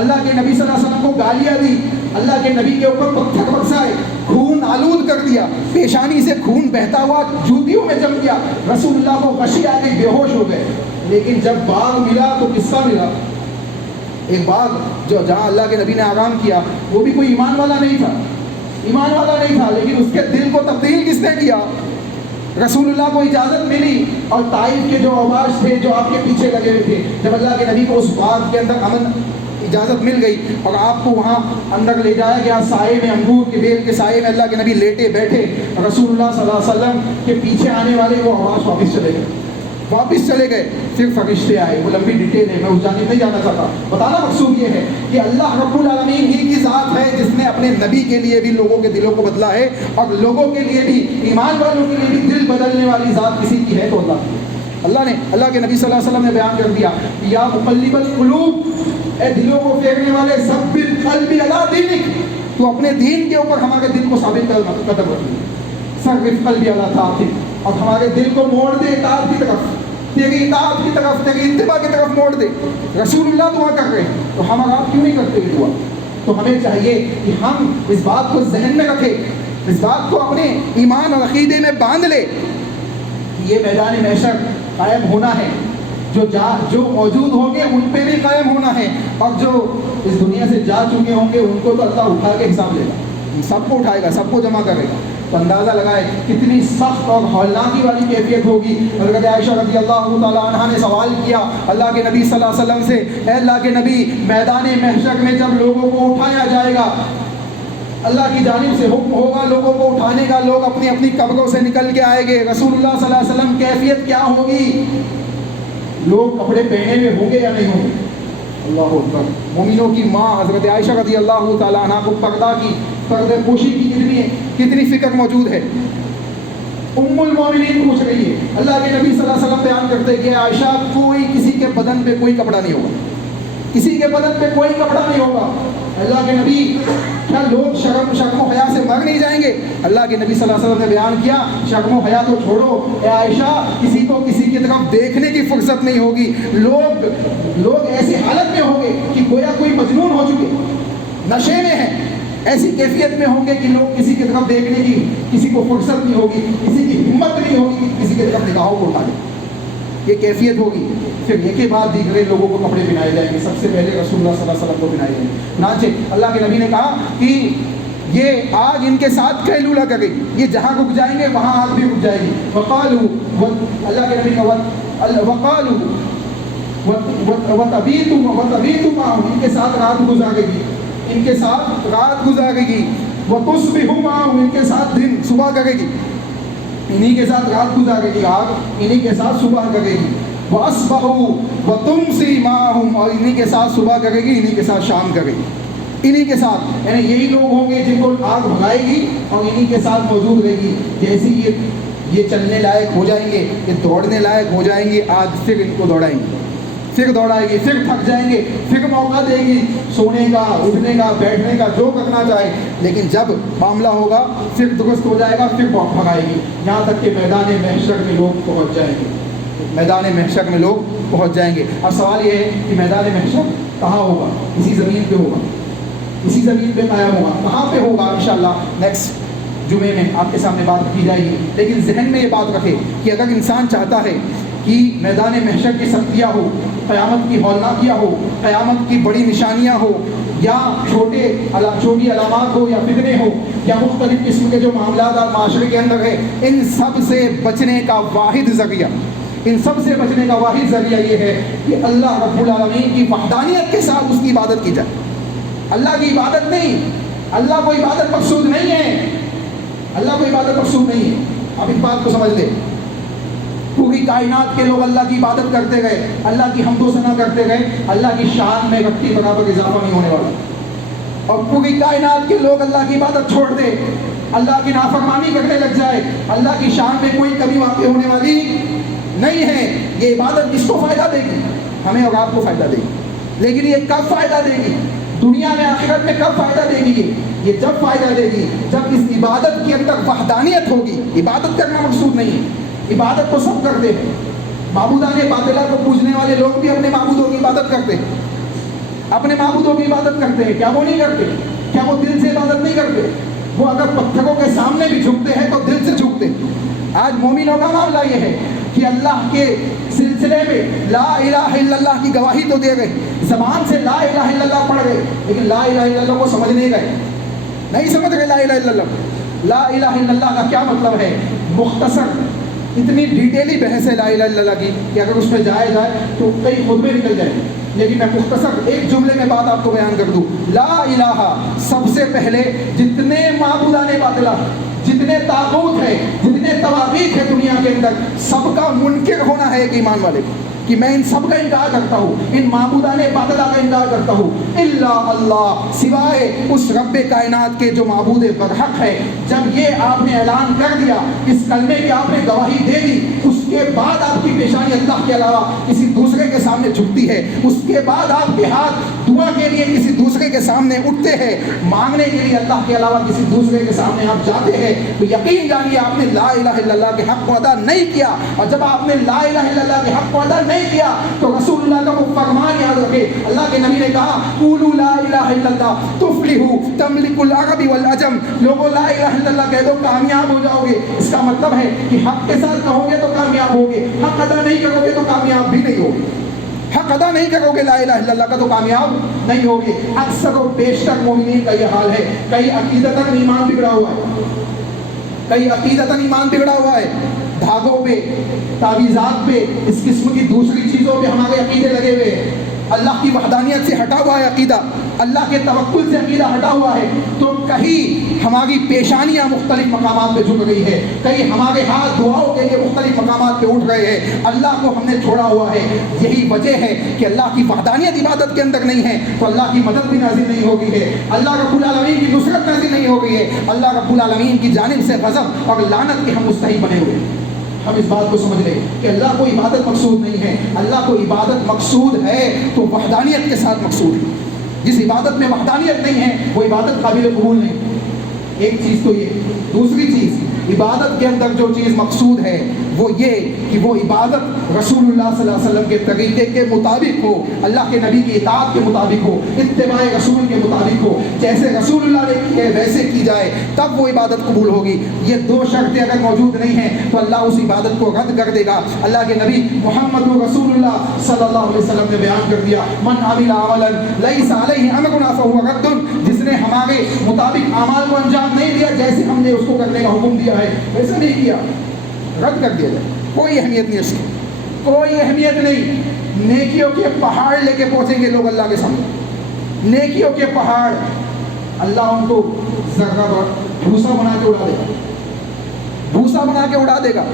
اللہ کے نبی صلی اللہ علیہ وسلم کو گالیاں دی، اللہ کے نبی کے اوپر پتھر برسائے، خون آلود کر دیا، پیشانی سے خون بہتا ہوا جوتیوں میں جم گیا، رسول اللہ کو غشی آ گئی، بے ہوش ہو گئے. لیکن جب باغ ملا تو کس کا ملا؟ ایک باغ جو جہاں اللہ کے نبی نے آرام کیا، وہ بھی کوئی ایمان والا نہیں تھا، ایمان والا نہیں تھا، لیکن اس کے دل کو تبدیل کس نے کیا؟ رسول اللہ کو اجازت ملی. اور طائف کے جو اوباش تھے جو آپ کے پیچھے لگے ہوئے تھے، جب اللہ کے نبی کو اس باغ کے اندر امن اجازت مل گئی اور آپ کو وہاں اندر لے جایا گیا، سائے میں، انگور کے بیل کے سائے میں اللہ کے نبی لیٹے بیٹھے، رسول اللہ صلی اللہ علیہ وسلم کے پیچھے آنے والے وہ اوباش واپس چلے گئے. پھر فرشتے آئے. وہ لمبی ڈیٹیل ہے، میں اس جانب نہیں جانا چاہتا. بتانا مقصود یہ ہے کہ اللہ رب العالمین ہی کی ذات ہے جس نے اپنے نبی کے لیے بھی لوگوں کے دلوں کو بدلا ہے، اور لوگوں کے لیے بھی، ایمان والوں کے لیے بھی دل بدلنے والی ذات کسی کی ہے تو اللہ نے. اللہ کے نبی صلی اللہ علیہ وسلم نے بیان کر دیا، یا مقلب القلوب، اے دلوں کو پھیرنے والے، ثبت قلبی علی دینک، تو اپنے دین کے اوپر ہمارے دل کو ثابت قدم رکھیے. صرف قلبی علی طاعتک، اور ہمارے دل کو موڑ دے اطاعت کی طرف، تیری اطاعت کی طرف، تیری اتباع کی طرف موڑ دے. رسول اللہ دعا کر رہے ہیں تو ہم اور آپ کیوں نہیں کرتے دعا؟ تو ہمیں چاہیے کہ ہم اس بات کو ذہن میں رکھیں، اس بات کو اپنے ایمان اور عقیدے میں باندھ لے کہ یہ میدان محشر قائم ہونا ہے. جو موجود ہوں گے ان پہ بھی قائم ہونا ہے، اور جو اس دنیا سے جا چکے ہوں گے ان کو تو اللہ اٹھا کے حساب لے گا، سب کو اٹھائے گا، سب کو جمع کرے گا. تو اندازہ لگائے کتنی سخت اور ہولناکی والی کیفیت ہوگی. حضرت عائشہ رضی اللہ تعالیٰ عنہ نے سوال کیا اللہ کے نبی صلی اللہ علیہ وسلم سے، اے اللہ کے نبی، میدان محشر میں جب لوگوں کو اٹھایا جائے گا، اللہ کی جانب سے حکم ہوگا لوگوں کو اٹھانے کا، لوگ اپنی اپنی قبروں سے نکل کے آئیں گے، رسول اللہ صلی اللہ علیہ وسلم کیفیت کیا ہوگی؟ لوگ کپڑے پہنے ہوئے ہوں گے یا نہیں ہوں گے؟ اللہ اکبر. مومنوں کی ماں حضرت عائشہ رضی اللہ تعالیٰ عنہ کو پردہ پوشی کی کتنی فکر موجود ہے. ام المومنین پوچھ رہی ہے، اللہ کے نبی صلی اللہ علیہ وسلم بیان کرتے کہ عائشہ، کوئی کسی کے بدن پہ کوئی کپڑا نہیں ہوگا، کسی کے بدن پہ کوئی کپڑا نہیں ہوگا. اللہ کے نبی، کیا لوگ شرم و حیا سے مر نہیں جائیں گے؟ اللہ کے نبی صلی اللہ علیہ وسلم نے بیان کیا، شرم و حیا تو چھوڑو اے عائشہ، کسی کو کسی کی طرف دیکھنے کی فرصت نہیں ہوگی. لوگ ایسی حالت میں ہوں گے کہ گویا کوئی مجنون ہو چکے، نشے میں ہیں، ایسی کیفیت میں ہوں گے کہ لوگ کسی کی طرف دیکھنے کی کسی کو فرصت نہیں ہوگی، کسی کی ہمت نہیں ہوگی کہ کسی کی طرف نگاہوں کو اٹھا لے. یہ کیفیت ہوگی. پھر ایک کے بعد دیگرے لوگوں کو کپڑے پہنائے جائیں گے، سب سے پہلے رسول اللہ صلی اللہ علیہ وسلم کو پہنائے جائیں گے. چنانچہ اللہ کے نبی نے کہا کہ یہ آگ ان کے ساتھ قیلولہ کرے گی، یہ جہاں رک جائیں گے وہاں آگ بھی رک جائے گی. وقالوا، اللہ کے نبی کا وقالوا وتبیت معهم، ان کے ساتھ رات گزارے گی، ان کے ساتھ رات گزارے گی. وتصبح معهم، ان کے ساتھ دن صبح کرے گی، انہی کے ساتھ رات گزارے گی آگ، انہی کے ساتھ صبح کرے گی. وَأَصْبَحُوا وَتُمْسِي مَعَهُمْ، اور انہی کے ساتھ صبح کرے گی، انہی کے ساتھ شام کرے گی. انہی کے ساتھ، یعنی یہی لوگ ہوں گے جن کو آگ بھگائے گی اور انہی کے ساتھ موجود رہے گی. جیسے یہ چلنے لائق ہو جائیں گے، یہ دوڑنے لائق ہو جائیں گے، آگ پھر ان کو دوڑائیں گے، پھر دوڑائے گی، پھر تھک جائیں گے، پھر موقع دے گی سونے کا، اٹھنے کا، بیٹھنے کا، جو کرنا چاہے، لیکن جب معاملہ ہوگا پھر درست ہو جائے گا، پھر بھگائے گی، یہاں تک کہ میدان محشر میں لوگ پہنچ جائیں گے، میدان محشر میں لوگ پہنچ جائیں گے۔ اب سوال یہ ہے کہ میدان محشر کہاں ہوگا؟ اسی زمین پہ ہوگا، اسی زمین پہ قائم ہوگا۔ کہاں پہ ہوگا؟ انشاءاللہ نیکسٹ جمعے میں آپ کے سامنے بات کی جائے گی، لیکن ذہن میں یہ بات رکھے کہ اگر انسان چاہتا ہے کہ میدان محشر کی سختیاں ہو، قیامت کی ہولناکیاں ہو، قیامت کی بڑی نشانیاں ہو، یا چھوٹی علامات ہو، یا فتنے ہو، یا مختلف قسم کے جو معاملات اور معاشرے کے اندر ہے، ان سب سے بچنے کا واحد ذریعہ، ان سب سے بچنے کا واحد ذریعہ یہ ہے کہ اللہ رب العالمین کی وحدانیت کے ساتھ اس کی عبادت کی جائے۔ اللہ کی عبادت نہیں، اللہ کو عبادت مقصود نہیں ہے، اللہ کو عبادت مقصود نہیں ہے۔ آپ اس بات کو سمجھ لیں، پوری کائنات کے لوگ اللہ کی عبادت کرتے گئے، اللہ کی حمد و ثنا کرتے گئے، اللہ کی شان میں رتی برابر اضافہ نہیں ہونے والا۔ اور پوری کائنات کے لوگ اللہ کی عبادت چھوڑ دے، اللہ کی نافرمانی کرنے لگ جائے، اللہ کی شان میں کوئی کمی واقع ہونے والی نہیں ہے۔ یہ عبادت کس کو فائدہ دے گی؟ ہمیں اور آپ کو فائدہ دے گی، لیکن یہ کب فائدہ دے گی؟ دنیا میں، آخرت میں کب فائدہ دے گی؟ یہ جب فائدہ دے گی جب اس عبادت کے اندر وحدانیت ہوگی۔ عبادت کرنا مقصود نہیں ہے، عبادت تو سب کرتے ہیں، معبودان باطلہ کو پوجنے والے لوگ بھی اپنے معبودوں کی عبادت کرتے ہیں، اپنے معبودوں کی عبادت کرتے ہیں۔ کیا وہ نہیں کرتے؟ کیا وہ دل سے عبادت نہیں کرتے؟ وہ اگر پتھروں کے سامنے بھی جھکتے ہیں تو دل سے جھکتے ہیں۔ آج مومنوں کا معاملہ یہ ہے کہ اللہ کے سلسلے میں لا الہ الا اللہ کی گواہی تو دے گئے، زبان سے لا الہ الا اللہ پڑھ گئے، لیکن لا الہ الا اللہ کو سمجھ نہیں گئے، نہیں سمجھ گئے لا الہ الا اللہ۔ لا الہ الا اللہ کا کیا مطلب ہے؟ مختصر، اتنی ڈیٹیلی بحث ہے لا الہ الا اللہ کی کہ اگر اس پہ جائے تو کئی خطبے نکل جائیں، لیکن میں مختصر ایک جملے میں بات آپ کو بیان کر دوں۔ لا الہ، سب سے پہلے جتنے معبودان باطلہ، جتنے طاغوت ہیں، جتنے طواغیت ہیں دنیا کے اندر، سب کا منکر ہونا ہے ایک ایمان والے کو، کہ میں ان سب کا انکار کرتا ہوں، ان معبودان باطلہ کا انکار کرتا ہوں، الا اللہ، سوائے اس رب کائنات کے جو معبود برحق ہے۔ جب یہ آپ نے اعلان کر دیا، اس کلمے کی آپ نے گواہی دے دی، اس کے بعد آپ کی پیشانی اللہ کے علاوہ کسی دوسرے کے سامنے جھکتی ہے، اس کے بعد آپ کے ہاتھ دعا کے لیے کسی دوسرے کے سامنے اٹھتے ہیں، مانگنے کے لیے اللہ کے علاوہ کسی دوسرے کے سامنے آپ جاتے ہیں، تو یقین جانیے آپ نے لا الہ الا اللہ کے حق کو ادا نہیں کیا۔ اور جب آپ نے لا الہ الا اللہ کے حق کو ادا نہیں کیا تو رسول اللہ کا وہ فرمان یاد رکھے، اللہ کے نبی نے کہا قولوا لا الہ الا اللہ تفلحوا تملک العرب والعجم، لوگوں لا الہ الا اللہ کہہ دو کامیاب ہو جاؤ گے۔ اس کا مطلب ہے کہ حق کے ساتھ کہو گے تو کامیاب ہوگے، حق ادا نہیں کرو گے تو کامیاب بھی نہیں ہوگے، حق ادا نہیں کرو گے لا الہ الا اللہ کا تو کامیاب نہیں ہوگے۔ اکثر و بیشتر مومنین کا یہ حال ہے، کئی عقیدتاً ایمان بگڑا ہوا ہے، کئی عقیدتاً ایمان بگڑا ہوا ہے، دھاگوں پہ، تعویذات پہ، اس قسم کی دوسری چیزوں پہ ہمارے عقیدے لگے ہوئے ہیں، اللہ کی وحدانیت سے ہٹا ہوا ہے عقیدہ، اللہ کے توکل سے عقیدہ ہٹا ہوا ہے، تو کہیں ہماری پیشانیاں مختلف مقامات پہ جھک گئی ہے، کہیں ہمارے ہاتھ دعاؤں کے لیے مختلف مقامات پہ اٹھ رہے ہیں، اللہ کو ہم نے چھوڑا ہوا ہے۔ یہی وجہ ہے کہ اللہ کی وحدانیت عبادت کے اندر نہیں ہے تو اللہ کی مدد بھی نازل نہیں ہو گئی ہے، اللہ رب العالمین کی نصرت نازل نہیں ہو گئی ہے، اللہ رب العالمین کی جانب سے غضب اور لعنت کے ہم مستحق بنے ہوئے ہیں۔ ہم اس بات کو سمجھ لیں کہ اللہ کو عبادت مقصود نہیں ہے، اللہ کو عبادت مقصود ہے تو وحدانیت کے ساتھ مقصود ہے۔ جس عبادت میں وحدانیت نہیں ہے وہ عبادت قابل قبول نہیں۔ ایک چیز تو یہ، دوسری چیز عبادت کے اندر جو چیز مقصود ہے وہ یہ کہ وہ عبادت رسول اللہ صلی اللہ علیہ وسلم کے طریقے کے مطابق ہو، اللہ کے نبی کی اطاعت کے مطابق ہو، اتباع رسول کے مطابق ہو، جیسے رسول اللہ نے کی ہے ویسے کی جائے تب وہ عبادت قبول ہوگی۔ یہ دو شرطیں اگر موجود نہیں ہیں تو اللہ اس عبادت کو رد کر دے گا۔ اللہ کے نبی محمد رسول اللہ صلی اللہ علیہ وسلم نے بیان کر دیا، من عمل عملا لیس علیہ امرنا فہو رد، جس نے ہمارے مطابق اعمال کو انجام نہیں دیا جیسے ہم نے اس کو کرنے کا حکم دیا ہے ویسا نہیں کیا، رد کر دیا جائے۔ کوئی اہمیت نہیں اس کی، کوئی اہمیت نہیں۔ نیکیوں کے پہاڑ لے کے پہنچیں گے لوگ اللہ کے سامنے، نیکیوں کے پہاڑ، اللہ ان کو ذرہ بھوسا بنا کے اڑا دے گا، بھوسا بنا کے اڑا دے گا۔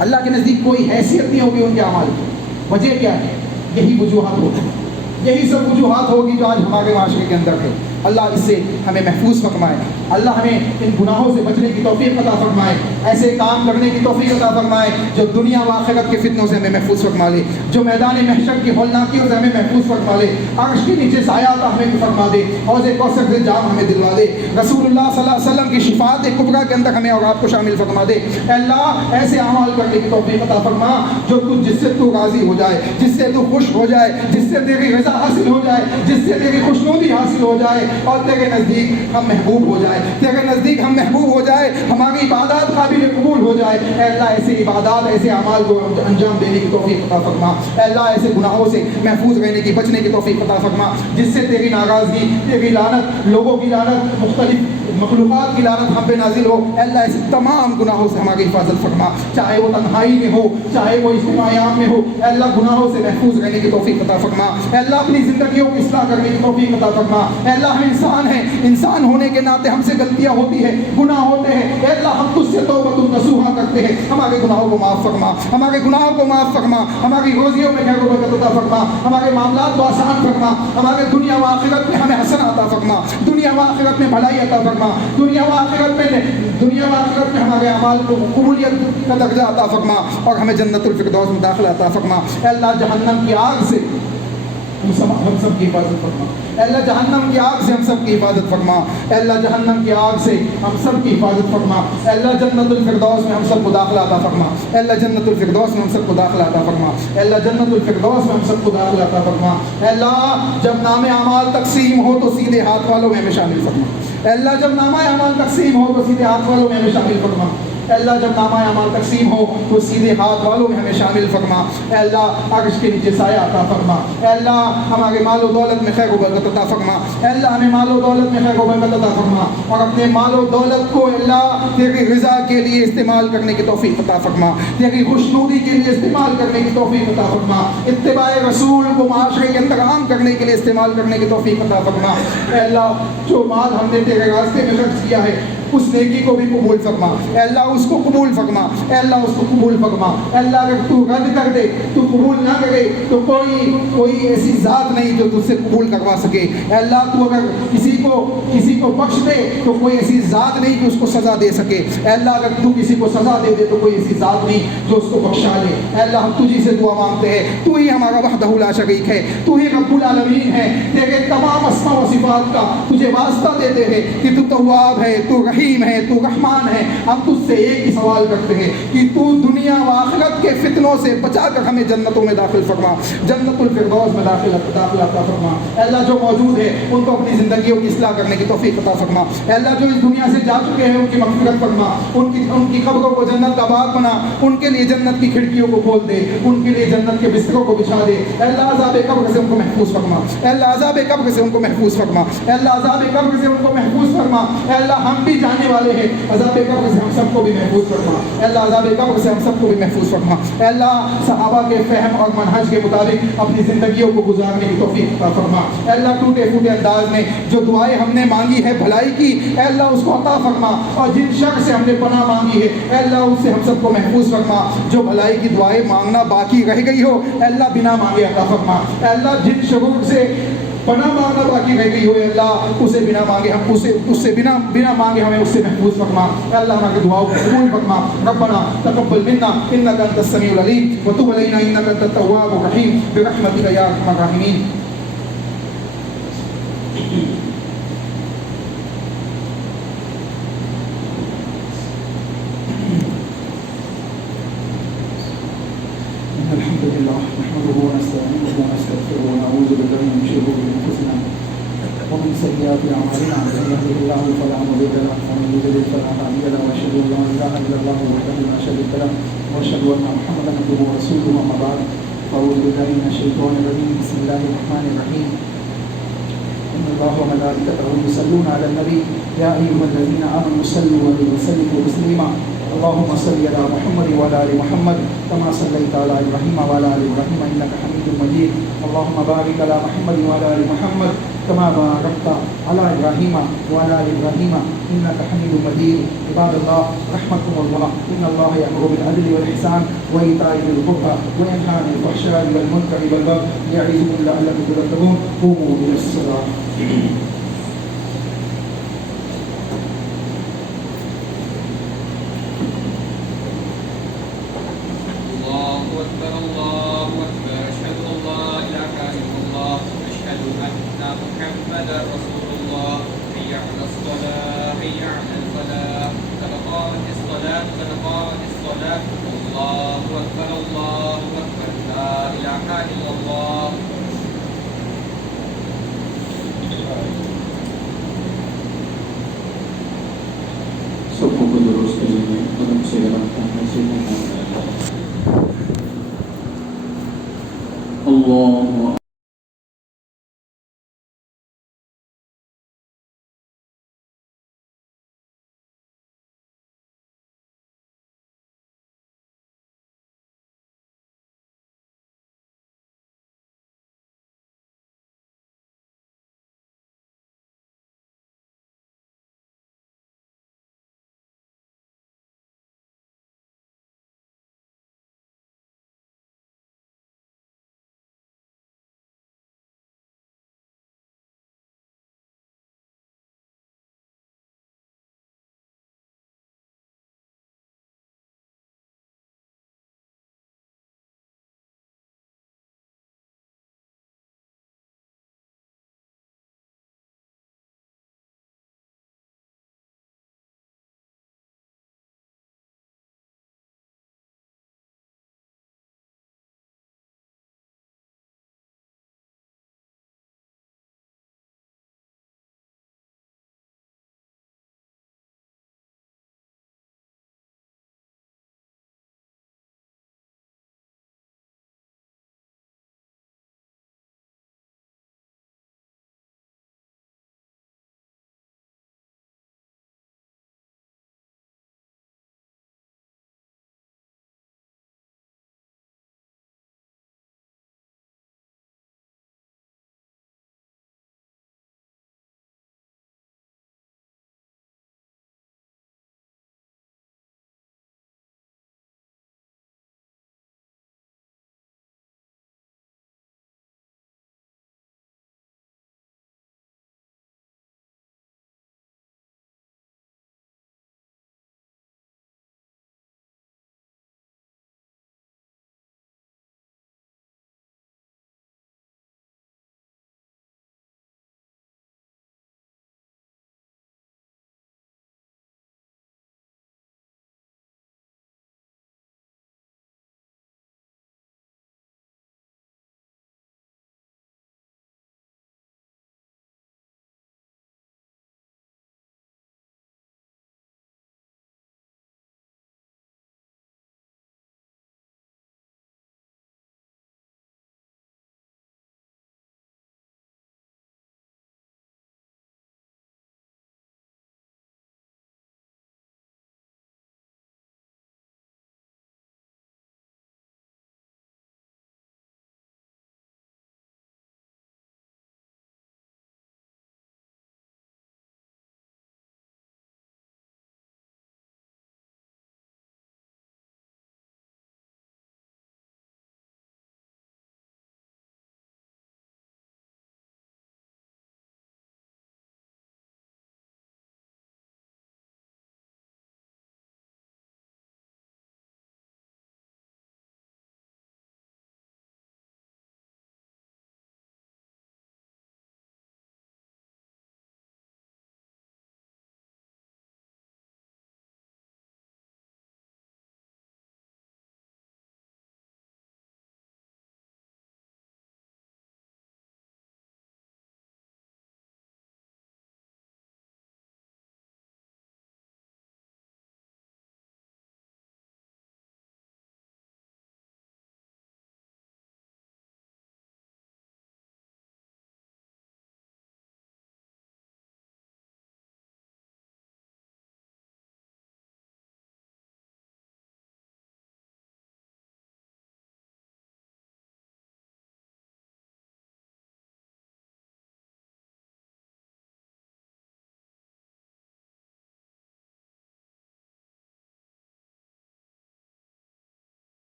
اللہ کے نزدیک کوئی حیثیت نہیں ہوگی ان کے اعمال کی۔ وجہ کیا ہے؟ یہی وجوہات ہوتی ہیں، یہی سب وجوہات ہوگی جو آج ہمارے معاشرے کے اندر ہے۔ اللہ اس سے ہمیں محفوظ فرمائے، اللہ ہمیں ان گناہوں سے بچنے کی توفیق عطا فرمائے، ایسے کام کرنے کی توفیق عطا فرمائے جو دنیا و آخرت کے فتنوں سے ہمیں محفوظ فرما لے، جو میدان محشر کی ہولناکیوں سے ہمیں محفوظ فرما لے، عرش کے نیچے سایہ عطا ہمیں فرما دے، حوض کوثر سے جام ہمیں دلوا دے، رسول اللہ صلی اللہ علیہ وسلم کی شفاعت کبریٰ کے اندر ہمیں اور آپ کو شامل فرما دے۔ اے اللہ ایسے اعمال کرنے کی توفیق عطا فرما جس سے تو راضی ہو جائے، جس سے تو خوش ہو جائے، جس سے تیری رضا حاصل ہو جائے، جس سے تیری خوشنودی حاصل ہو جائے اور تیرے نزدیک ہم محبوب ہو جائے، تیرے نزدیک ہم محبوب ہو جائے، ہماری عبادات قابل قبول ہو جائے۔ اے اللہ ایسے عبادات ایسے اعمال کو انجام دینے کی توفیق عطا فرما، اے اللہ ایسے گناہوں سے محفوظ رہنے کی بچنے کی توفیق عطا فرما جس سے تیری ناراضگی، تیری لعنت، لوگوں کی لعنت، مختلف مخلوقات کی لعنت ہم پہ نازل ہو۔ اے اللہ ایسے تمام گناہوں سے ہماری حفاظت فرما، چاہے وہ تنہائی میں ہو، چاہے وہ اجتماعیات میں ہو، اے اللہ گناہوں سے محفوظ رہنے کی توفیق عطا فرما۔ اے اللہ اپنی زندگیوں کو اصلاح کرنے کی توفیق عطا فرما۔ اے اللہ ہم انسان ہیں، انسان ہونے کے ناطے ہم سے غلطیاں ہوتی ہیں، گناہ ہوتے ہیں، اے اللہ ہم تجھ سے توبۃ نصوحہ کرتے ہیں، ہمارے گناہوں کو معاف فرما، ہمارے گناہوں کو معاف فرما، ہماری روزیوں میں خیر و برکت عطا فرما، ہمارے معاملات کو آسان فرما، ہمارے دنیا و آخرت میں ہمیں حسن عطا فرما، دنیا و آخرت میں بھلائی عطا فرما، دنیا و آخرت میں ہمارے اعمال کو قبولیت کا درجہ عطا فرما اور ہمیں جنت الفردوس میں داخلہ عطا فرما۔ اے اللہ جہنم کی آگ سے ہم سب کی حفاظت فرما، اے اللہ جہنم کی آگ سے ہم سب کی حفاظت فرما، اے اللہ جہنم کی آگ سے ہم سب کی حفاظت فرما، اے اللہ جنت الفردوس میں ہم سب کو داخلہ عطا فرما، اے اللہ جنت الفردوس میں ہم سب کو داخلہ عطا فرما، اے اللہ جنت الفردوس میں ہم سب کو داخلہ عطا فرما۔ اے اللہ جب نام اعمال تقسیم ہو تو سیدھے ہاتھ والوں میں ہمیں شامل فرما، اے اللہ جب نامہ اعمال تقسیم ہو تو سیدھے ہاتھ والوں میں ہمیں شامل فرما، اے اللہ جب نامہ اعمال تقسیم ہو تو سیدھے ہاتھ والوں میں ہمیں شامل فرما، اے اللہ عرش کے نیچے سایہ عطا فرما، اے اللہ ہمارے مال و دولت میں خیر و برکت عطا فرما، اے اللہ ہمیں مال و دولت میں خیر و برکت عطا فرما اور اپنے مال و دولت کو اے اللہ تیری رضا کے لیے استعمال کرنے کی توفیق عطا فرما، تیری خوشنودی کے لیے استعمال کرنے کی توفیق عطا فرما، اتباع رسول کو معاشرے کے اندر عام کرنے کے لیے استعمال کرنے کی توفیق عطا فرما۔ اے اللہ جو مال ہم نے تیرے راستے میں خرچ کیا ہے اس نیکی کو بھی قبول فرما، اے اللہ اس کو قبول فرما، اے اللہ اس کو قبول فرما، اے اللہ اگر تو رد کر دے، تو قبول نہ کرے تو کوئی ایسی ذات نہیں جو تجھ سے قبول کروا سکے، اے اللہ تو اگر کسی کو بخش دے تو کوئی ایسی ذات نہیں کہ اس کو سزا دے سکے، اے اللہ اگر تو کسی کو سزا دے دے تو کوئی ایسی ذات نہیں جو اس کو بخشا لے۔ اے اللہ ہم تجھی سے دعا مانگتے ہیں، تو ہی ہمارا وحدہ لا شریک ہے، تو ہی رب العالمین ہے، تیرے تمام اسماء و صفات کا تجھے واسطہ دیتے ہیں کہ تو تواب ہے، تو رحیم ہے، تو رحمان ہے۔ ہم تجھ سے ایک ہی سوال کرتے ہیں کہ تو دنیا و آخرت کے فتنوں سے بچا کر ہمیں جنتوں میں داخل فرما، جنت الفردوس میں داخل عطا فرما۔ اے اللہ جو موجود ہے ان کو اپنی زندگیوں کی اصلاح کرنے کی توفیق عطا فرما، اے اللہ جو اس دنیا سے جا چکے ہیں ان کی مغفرت فرما، ان کی قبروں کو جنت کا باغ بنا، ان کے لیے جنت کی کھڑکیوں کو کھول دے، ان کے لیے جنت کے بستروں کو بچھا دے۔ اے اللہ عذاب قبر سے ان کو محفوظ فرما، اے اللہ عذاب قبر سے ان کو محفوظ فرما، اے اللہ عذاب قبر سے ان کو محفوظ فرما۔ اے اللہ ہم بھی جانے والے ہیں، عذاب قبر سے ہم سب کو بھی محفوظ فرما، اے اللہ عذاب قبر سے ہم سب کو بھی محفوظ فرما۔ اے اللہ صحابہ کے فہم اور منہج کے مطابق اپنی زندگیوں کو گزارنے کی توفیق عطا فرما۔ اے اللہ ٹوٹے پھوٹے انداز میں جو دعائیں ہم نے مانگی ہے بھلائی کی، اے اللہ اس کو عطا فرما، اور جن شر سے ہم نے پناہ مانگی ہے اے اللہ اس سے ہم سب کو محفوظ فرما۔ جو بھلائی کی دعائیں مانگنا باقی رہ گئی ہو اے اللہ بنا مانگے عطا فرما، اے اللہ جن شرور سے پناہ مانگنا باقی رہ گئی ہو اے اللہ اسے بنا مانگے ہم اس سے بنا مانگے ہمیں اس سے محفوظ فرما۔ اے اللہ ہماری دعاؤں کو قبول فرما۔ ربنا تقبل منا انك انت السميع العليم وتب علينا انك انت التواب الرحيم برحمتك يا ارحم الراحمين۔ الحمد لله نحمده ونستعينه ونستغفره ونعوذ بالله من شرور انفسنا ومن سيئات اعمالنا، من يهده الله فلا مضل له ومن يضلل فلا هادي له، واشهد ان لا اله الا الله وحده لا شريك له واشهد ان محمدا عبده ورسوله، اما بعد فاعوذ بالله من الشيطان الرجيم، بسم الله الرحمن الرحيم، ان الله وملائكته يصلون على النبي يا ايها الذين امنوا صلوا عليه وسلموا تسليما، اللهم صل على محمد وعلى ال محمد كما صليت على ابراهيم وعلى ال ابراهيم انك حميد مجيد، اللهم بارك على محمد وعلى ال محمد كما باركت على ابراهيم وعلى ال ابراهيم انك حميد مجيد۔ عباد الله رحمكم الله، ان الله يأمر بالعدل والاحسان وايتاء ذي القربى وينهى عن الفحشاء والمنكر والبغي يعظكم لعلكم تذكرون، قوموا الى الصلاه۔ محمدا رسول الله حي على الصلاة حي على الفلاح قد قامت الصلاة قد قامت الصلاة الله أكبر لا إله إلا الله. سب کو درست کرنے میں قدم سے رکھتا ہے سبحان اللہ. اللہ